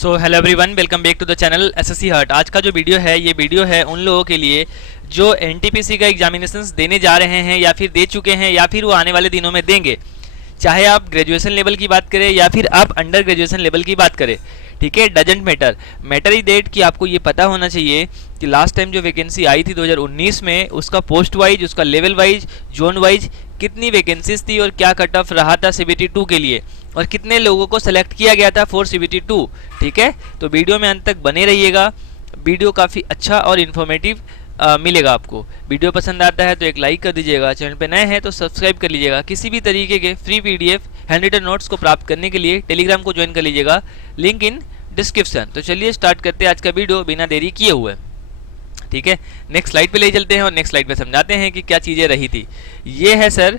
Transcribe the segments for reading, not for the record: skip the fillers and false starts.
So hello everyone, welcome back to the channel SSC heart. आज का जो video है ये वीडियो है उन लोगों के लिए जो एनटीपीसी का एग्जामिनेशंस देने जा रहे हैं या फिर दे चुके हैं या फिर वो आने वाले दिनों में देंगे। चाहे आप ग्रेजुएशन लेवल की बात करें या फिर आप अंडर ग्रेजुएशन लेवल की बात करें, ठीक है, doesn't matter. Matter is that कि आपको ये पता होना चाहिए कि लास्ट टाइम जो वैकेंसी आई थी 2019 में, उसका पोस्ट वाइज, उसका लेवल वाइज, जोन वाइज कितनी वैकेंसीज थी और क्या कट ऑफ रहा था सीबीटी 2 के लिए और कितने लोगों को सेलेक्ट किया गया था फॉर सीबीटी 2। ठीक है, तो वीडियो में अंत तक बने रहिएगा। वीडियो काफ़ी अच्छा और इन्फॉर्मेटिव मिलेगा आपको। वीडियो पसंद आता है तो एक लाइक कर दीजिएगा, चैनल पे नए हैं तो सब्सक्राइब कर लीजिएगा। किसी भी तरीके के free PDF hand written notes को प्राप्त करने के लिए टेलीग्राम को ज्वाइन कर लीजिएगा, लिंक इन डिस्क्रिप्शन। तो चलिए स्टार्ट करते हैं आज का वीडियो बिना देरी किए हुए। ठीक है, नेक्स्ट स्लाइड पे ले चलते हैं और नेक्स्ट स्लाइड पे समझाते हैं कि क्या चीज़ें रही थी। ये है सर,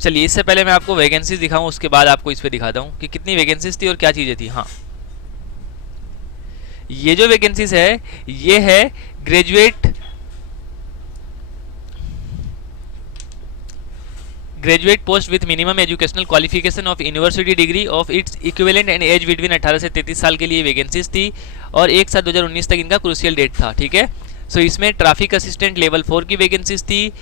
चलिए इससे पहले मैं आपको वैकेंसीज दिखाऊं, उसके बाद आपको इस पे दिखाता हूं कि कितनी वैकेंसीज थी और क्या चीज़ें थी। हाँ, ये जो वैकेंसीज है ये है graduate post with minimum educational qualification of university degree of its equivalent and age between 18 से 33 साल के लिए वैकेंसीज थी और 1/7 2019 तक इनका क्रूशियल डेट था। ठीक है, सो इसमें ट्रैफिक असिस्टेंट लेवल 4 की वैकेंसीज थी,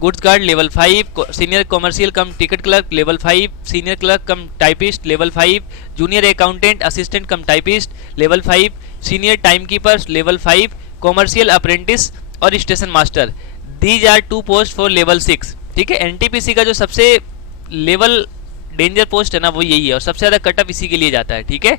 goods guard level 5, senior commercial cum ticket clerk level 5, senior clerk cum typist level 5, junior accountant assistant cum typist level 5, senior timekeepers level 5, commercial apprentice और station master. These are 2 post for level 6। ठीक है, NTPC का जो सबसे level danger post है ना वो यही है और सबसे ज़्यादा कटअप इसी के लिए जाता है। ठीक है,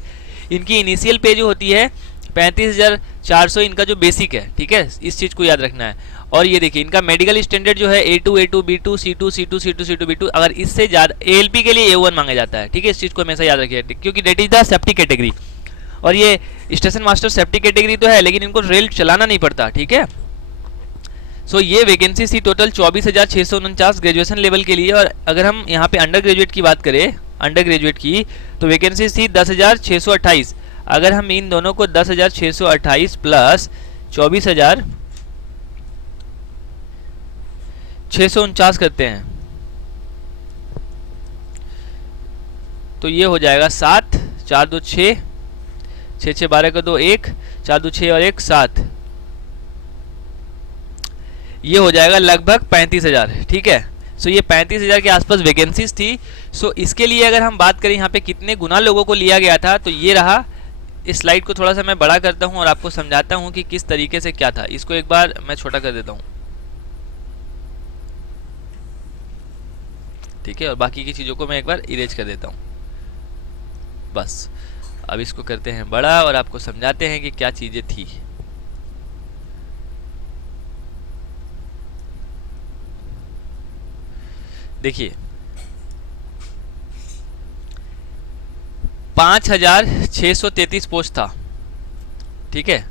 इनकी इनिशियल पे जो होती है 35,400 इनका जो बेसिक है। ठीक है, इस चीज़ को याद रखना है। और ये देखिए इनका मेडिकल स्टैंडर्ड जो है A2 A2 B2 C2 C2 C2 C2 B2, अगर इससे ज़्यादा ALP के लिए A1 मांगा जाता है। ठीक है, इस चीज़ को हमेशा याद रखिए क्योंकि that is the safety category. और ये स्टेशन मास्टर सेफ्टी कैटेगरी तो है लेकिन इनको रेल चलाना नहीं पड़ता। ठीक है, सो ये वैकेंसी थी टोटल 24,649 ग्रेजुएशन लेवल के लिए। और अगर हम यहाँ पे अंडर ग्रेजुएट की बात करें, अंडर ग्रेजुएट की, तो वैकेंसी थी 10,628। अगर हम इन दोनों को 10,628 प्लस 24,649 करते हैं तो ये हो जाएगा 7, 4 2 6, 6 6 12 का 2 1, 4 2 6 और 1 7, ये हो जाएगा लगभग 35,000। ठीक है, सो ये 35,000 के आसपास वैकेंसीज थी। सो इसके लिए अगर हम बात करें यहाँ पे कितने गुना लोगों को लिया गया था तो ये रहा। इस स्लाइड को थोड़ा सा मैं बड़ा करता हूँ और आपको समझाता हूँ कि किस तरीके से क्या था। इसको एक बार मैं छोटा कर देता हूँ, ठीक है, और बाकी की चीज़ों को मैं एक बार इरेज कर देता हूँ बस। अब इसको करते हैं बड़ा और आपको समझाते हैं कि क्या चीज़ें थी। देखिए 5,633 पोस्ट था। ठीक है,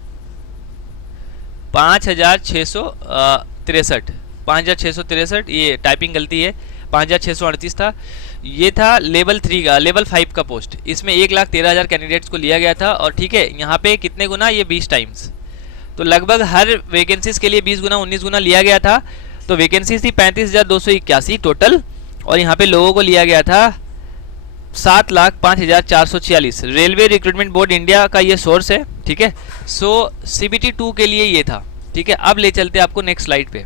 5,663 ये टाइपिंग गलती है, 5,638 था। ये था लेवल 3 का, लेवल 5 का पोस्ट। इसमें 1,13,000 कैंडिडेट्स को लिया गया था। और ठीक है, यहाँ पे कितने गुना, ये 20 टाइम्स, तो लगभग हर वैकेंसीज के लिए 20 गुना 19 गुना लिया गया था। तो वैकेंसीज थी 35,281 टोटल और यहाँ पे लोगों को लिया गया था 7,05,446। रेलवे रिक्रूटमेंट बोर्ड इंडिया का ये सोर्स है। ठीक है, सो सीबीटी 2 के लिए ये था। ठीक है, अब ले चलते हैं आपको नेक्स्ट स्लाइड पे।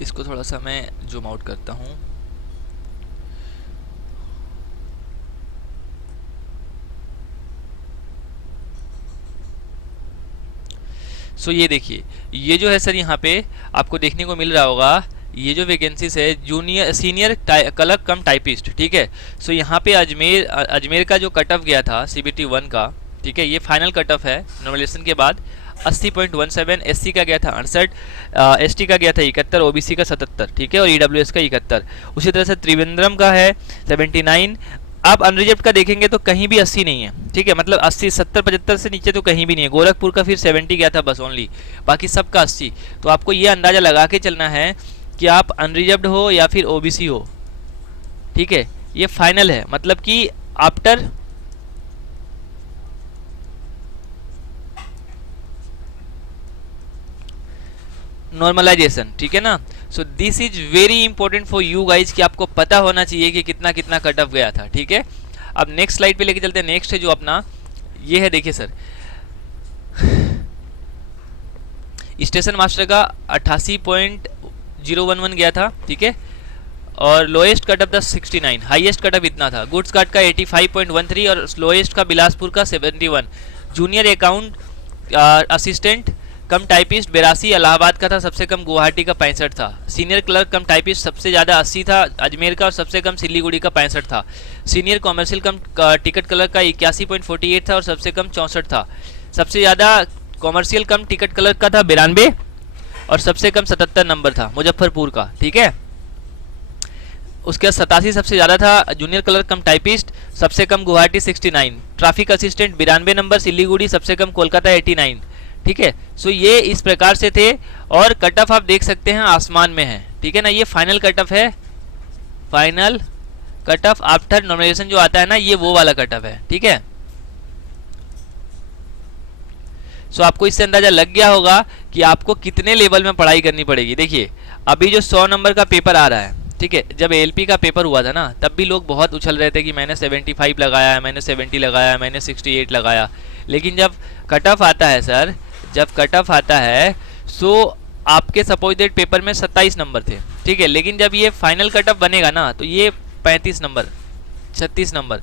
इसको थोड़ा सा मैं जूम आउट करता हूँ। सो ये देखिए, ये जो है सर यहाँ पे आपको देखने को मिल रहा होगा, ये जो वैकेंसीज है junior senior clerk cum typist. ठीक है, सो यहाँ पे अजमेर का जो कट ऑफ गया था सीबीटी 1 का, ठीक है, ये फाइनल कट ऑफ है नॉर्मलाइजेशन के बाद 80.17। एससी का गया था 68, एसटी का गया था 71, ओबीसी का 77। ठीक है, और ईडब्ल्यूएस का 71। उसी तरह से त्रिवेंद्रम का है 79। आप अनरिजर्व का देखेंगे तो कहीं भी 80 नहीं है। ठीक है, मतलब 80 70 75 से नीचे तो कहीं भी नहीं है। गोरखपुर का फिर 70 गया था बस ओनली, बाकी सबका 80। तो आपको ये अंदाज़ा लगा के चलना है कि आप अनरिजर्व्ड हो या फिर ओबीसी हो। ठीक है, ये फाइनल है, मतलब कि आफ्टर नॉर्मलाइजेशन, ठीक है ना। So this is very important for you guys कि आपको पता होना चाहिए कि कितना कितना कट ऑफ गया था, ठीक है। अब नेक्स्ट स्लाइड पे लेके चलते हैं। नेक्स्ट है जो अपना ये है, देखिए सर, स्टेशन मास्टर का 88.011 गया था, ठीक है, और lowest cut off the 69, highest cut off इतना था। गुड्स कार्ड का 85.13 और लोएस्ट का बिलासपुर का 71। Junior account assistant cum typist 82 Allahabad का था, सबसे कम गुवाहाटी का 65 था। सीनियर क्लर्क कम टाइपिस्ट सबसे ज़्यादा 80 था अजमेर का, और सबसे कम सिलीगुड़ी का 65 था। Senior commercial cum ticket clerk का 81.48 था और सबसे कम 64 था। सबसे ज़्यादा कॉमर्शियल कम टिकट क्लर्क का था 92 और सबसे कम 77 नंबर था मुजफ्फरपुर का, ठीक है। उसके बाद 87 सबसे ज़्यादा था जूनियर क्लर्क कम टाइपिस्ट, सबसे कम Guwahati 69। Traffic assistant 92 number, Siliguri सबसे कम कोलकाता 89, ठीक है। सो ये इस प्रकार से थे और कट ऑफ आप देख सकते हैं आसमान में है, ठीक है ना। ये फाइनल कट ऑफ है, final cut off after normalization जो आता है ना, ये वो वाला कट ऑफ है, ठीक है। सो आपको इससे अंदाजा लग गया होगा कि आपको कितने लेवल में पढ़ाई करनी पड़ेगी। देखिए अभी जो 100 नंबर का पेपर आ रहा है, ठीक है, जब एलपी का पेपर हुआ था ना, तब भी लोग बहुत उछल रहे थे कि मैंने 75 लगाया है, मैंने 70 लगाया है, मैंने 68 लगाया। लेकिन जब कट ऑफ आता है सर, जब कट ऑफ आता है, सो आपके सपोज दैट पेपर में 27 नंबर थे, ठीक है, लेकिन जब ये फाइनल कट ऑफ बनेगा ना, तो ये 35 नंबर, 36 नंबर।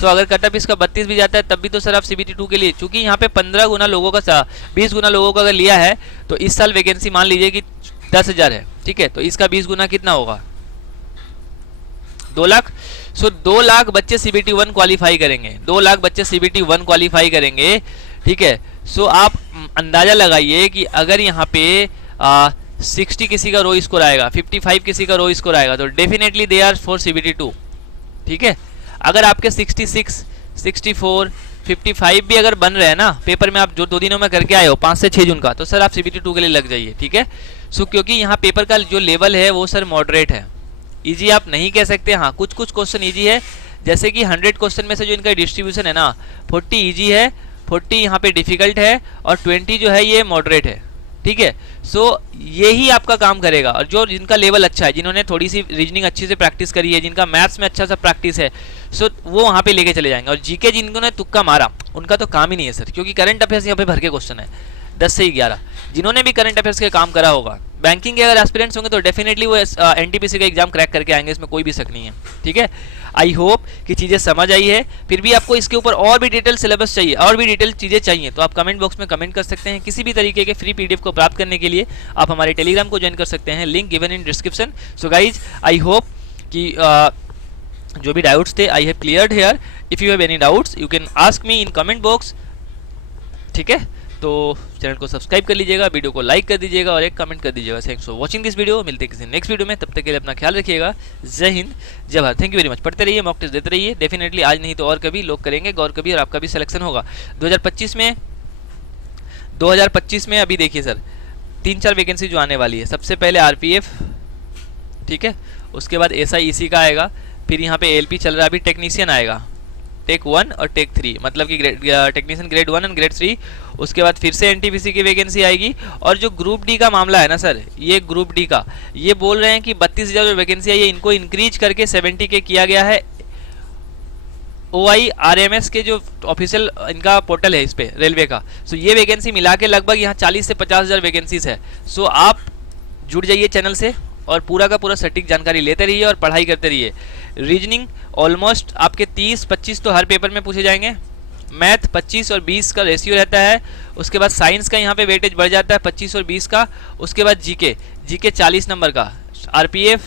सो अगर कट ऑफ इसका 32 भी जाता है, तब भी तो सर आप CBT 2 के लिए, चूंकि यहाँ पे 15 गुना लोगों का 20 गुना लोगों का अगर लिया है, तो इस साल वैकेंसी मान लीजिए कि 10,000 है, ठीक है, तो इसका 20 गुना कितना होगा, 2 लाख। सो 2 लाख बच्चे CBT 1 क्वालिफाई करेंगे, 2 लाख बच्चे CBT 1 क्वालिफाई करेंगे, ठीक है। सो आप अंदाजा लगाइए कि अगर यहाँ पे 60 किसी का रो स्कोर आएगा, 55 किसी का रो स्कोर आएगा, तो definitely they are for CBT 2, ठीक है। अगर आपके 66, 64, 55 भी अगर बन रहे हैं ना पेपर में, आप जो 2 दिनों में करके आए हो 5 से 6 जून का, तो सर आप CBT 2 के लिए लग जाइए, ठीक है। सो क्योंकि यहाँ पेपर का जो लेवल है वो सर मॉडरेट है, इजी आप नहीं कह सकते। हाँ, कुछ कुछ क्वेश्चन इजी है, जैसे कि 100 क्वेश्चन में से जो इनका डिस्ट्रीब्यूशन है ना, 40 इजी है, 40 यहाँ पे डिफिकल्ट है और 20 जो है ये मॉडरेट है, ठीक है। सो यही आपका काम करेगा। और जो जिनका लेवल अच्छा है, जिन्होंने थोड़ी सी रीजनिंग अच्छी से प्रैक्टिस करी है, जिनका मैथ्स में अच्छा सा प्रैक्टिस है, सो वो वहाँ पे लेके चले जाएंगे। और जीके जिन्होंने तुक्का मारा, उनका तो काम ही नहीं है सर, क्योंकि करंट अफेयर्स यहाँ पे भर के क्वेश्चन है 10 से 11। जिन्होंने भी करंट अफेयर्स के काम करा होगा, बैंकिंग के अगर एस्पिरेंट्स होंगे, तो डेफिनेटली वो NTPC का एग्जाम क्रैक करके आएंगे, इसमें कोई भी शक नहीं है, ठीक है। आई होप कि चीज़ें समझ आई है। फिर भी आपको इसके ऊपर और भी डिटेल सिलेबस चाहिए, और भी डिटेल चीज़ें चाहिए, तो आप कमेंट बॉक्स में कमेंट कर सकते हैं। किसी भी तरीके के फ्री PDF को प्राप्त करने के लिए आप हमारे टेलीग्राम को ज्वाइन कर सकते हैं, link given in description. So guys, I hope कि जो भी डाउट्स थे I have cleared here. If you have any doubts you can ask me in comment box, ठीक है। तो चैनल को सब्सक्राइब कर लीजिएगा, वीडियो को लाइक कर दीजिएगा और एक कमेंट कर दीजिएगा। Thanks for watching this video. मिलते हैं किसी नेक्स्ट वीडियो में, तब तक के लिए अपना ख्याल रखिएगा। जय हिंद, जय Bharat. Thank you very much. पढ़ते रहिए, मॉक टेस्ट देते रहिए। डेफिनेटली आज नहीं तो और कभी लोग करेंगे, गौर कभी, और आपका भी सिलेक्शन होगा 2025 में। अभी देखिए सर, 3-4 वैकेंसी जो आने वाली है। सबसे पहले RPF, ठीक है, उसके बाद SI/EC का आएगा, फिर यहाँ पे LP चल रहा है, अभी टेक्नीशियन आएगा, टेक 1 और टेक 3, मतलब कि टेक्नीशियन ग्रेड 1 एंड ग्रेड 3। उसके बाद फिर से NTPC की वैकेंसी आएगी। और जो ग्रुप D का मामला है ना सर, ये ग्रुप D का, ये बोल रहे हैं कि 32,000 जो वैकेंसी आई है, इनको इंक्रीज करके 70 के किया गया है। OIRMS के जो ऑफिशियल इनका पोर्टल है इस पे रेलवे का, सो ये वैकेंसी मिला के लगभग यहाँ 40 से 50,000 वैकेंसीज है। सो आप जुड़ जाइए चैनल से और पूरा का पूरा सटीक जानकारी लेते रहिए और पढ़ाई करते रहिए। रीजनिंग ऑलमोस्ट आपके 30-25 तो हर पेपर में पूछे जाएंगे। मैथ 25 और 20 का रेशियो रहता है। उसके बाद साइंस का यहाँ पे वेटेज बढ़ जाता है 25 और 20 का। उसके बाद जीके 40 नंबर का, RPF,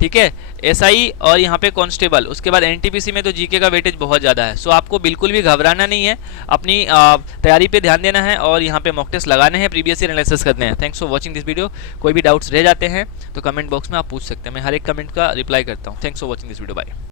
ठीक है, SI और यहाँ पे कांस्टेबल। उसके बाद NTPC में तो जीके का वेटेज बहुत ज़्यादा है। सो आपको बिल्कुल भी घबराना नहीं है, अपनी तैयारी पे ध्यान देना है और यहाँ पे मॉक टेस्ट लगाने हैं, प्रीवियस ईयर एनालिसिस करने हैं। Thanks for watching this video. कोई भी डाउट्स रह जाते हैं तो कमेंट बॉक्स में आप पूछ सकते हैं, मैं हर एक कमेंट का रिप्लाई करता हूँ। Thanks for watching this video, bye.